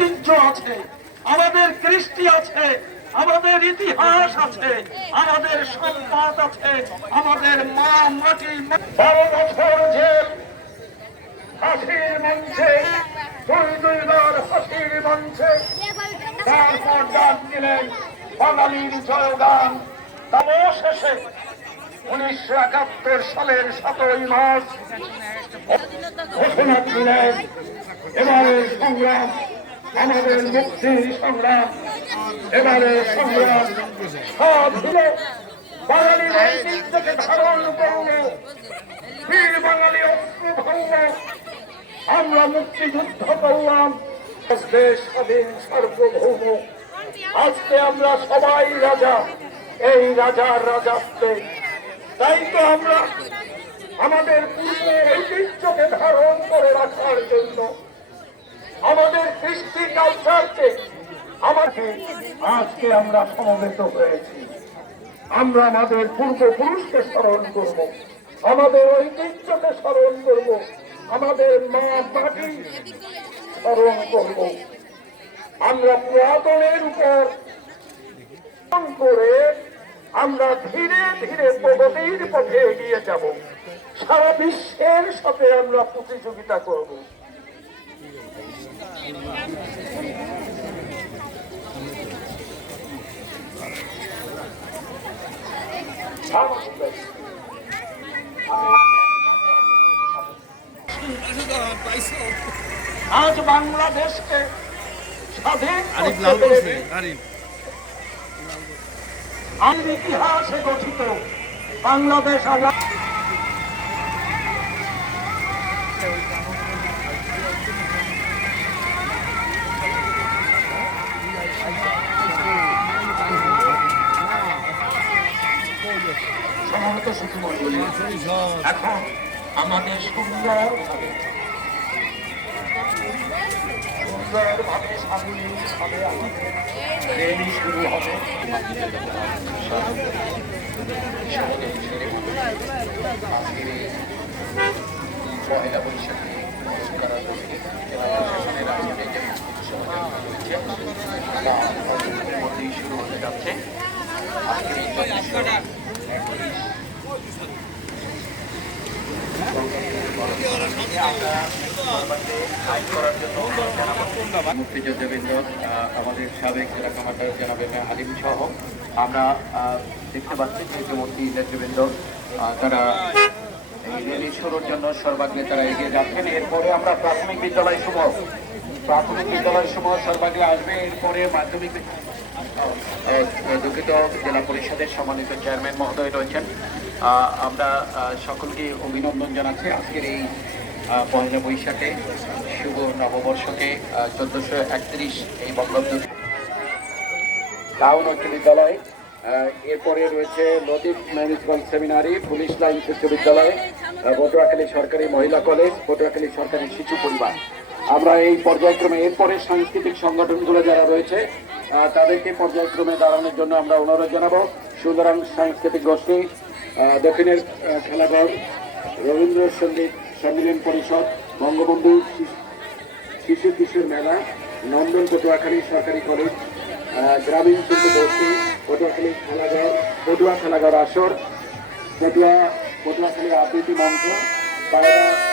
ঐতিহ্য আছে, আমাদের কৃষ্টি আছে, আমাদের ইতিহাস আছে, আমাদের সম্পদ আছে, আমাদের মা মাটি বারো বছর জেল হাসির মঞ্চে, দুই দুইবার হাসির মঞ্চে। তারপর ডাক দিলেন বাঙালির জয়গান। অবশেষে উনিশশো একাত্তর সালের সাতই মার্চ ঘোষণা দিলেন এবারে সংগ্রাম আমাদের মুক্তির সংগ্রাম, এবারে সংগ্রাম। সব ছিল বাঙালির ঐতিহ্যকে ধারণ করল, বীর বাঙালি অস্ত্র ভঙ্গ আমরা মুক্তিযুদ্ধ করলাম দেশ স্বাধীন, সার্বভৌম। আজকে আমরা সবাই রাজা, এই রাজার রাজাত্বে। তাই তো আমরা আমাদের পূর্ব ঐতিহ্যকে ধারণ করে রাখার জন্য আমাদের কৃষ্টি কালচারকে আমাকে আজকে আমরা সমবেত হয়েছি। আমরা আমাদের পূর্বপুরুষকে স্মরণ করব। আমাদের ঐতিহ্যকে স্মরণ করব। আমাদের মা মাটি স্মরণ করব। আমরা পুরাতনের উপর করে আমরা ধীরে ধীরে প্রগতির পথে এগিয়ে যাব। সারা বিশ্বের সাথে আমরা প্রতিযোগিতা করব। আজ বাংলাদেশকে স্বাধীন আমাদের ইতিহাসে গঠিত বাংলাদেশ আলাদা সমবেত সুখী মন্ডলী এখন আমাদের সুন্দর ভাবে সুন্দর ভাবে সামনে ভাবে আমাদের। রেলি শুরু হবে। হয়েছে জেলা প্রশাসনের আয়োজনে যে সহযোগিতা রয়েছে তা অল্পের মধ্যেই শুরু হতে যাচ্ছে আজকের এই চব্বিশ মুক্তিযোদ্ধাবৃন্দ আমাদের সাবেক আলিম সহ আমরা দেখতে পাচ্ছি ইতিমধ্যে নেতৃবৃন্দ তারা জন্য সর্বাগ্রে তারা এগিয়ে যাচ্ছেন এরপরে আমরা প্রাথমিক বিদ্যালয় সমূহ প্রাথমিক বিদ্যালয় সমূহ সর্বাগ্রে আসবে এরপরে মাধ্যমিক দুঃখিত জেলা পরিষদের সম্মানিত চেয়ারম্যান মহোদয় রয়েছেন। আমরা সকলকে অভিনন্দন জানাচ্ছি। আজকের এই পয়লা বৈশাখে, শুভ নববর্ষকে চোদ্দশো একত্রিশ এই বঙ্গাব্দ টাউন উচ্চ বিদ্যালয় এরপরে রয়েছে নদীপ ম্যানেজমেন্ট সেমিনারি, পুলিশ লাইন উচ্চ বিদ্যালয় পটুয়াখালী সরকারি মহিলা কলেজ, পটুয়াখালী সরকারি শিশু পরিবার। আমরা এই পর্যায়ক্রমে, এরপরে সাংস্কৃতিক সংগঠনগুলো যারা রয়েছে তাদেরকে পর্যায়ক্রমে দাঁড়ানোর জন্য আমরা অনুরোধ জানাব। সুতরাং সাংস্কৃতিক গোষ্ঠী দক্ষিণের খেলাঘর রবীন্দ্র সংগীত সম্মিলন পরিষদ, বঙ্গবন্ধু শিশু- কিশোর মেলা, নন্দন পটুয়াখালী সরকারি কলেজ গ্রামীণ শিল্প বস্তি, পটুয়াখালী খেলাঘর পটুয়া খেলাঘর আসর, পটুয়া, পটুয়াখালী আবৃত্তি মঞ্চ, পায়রা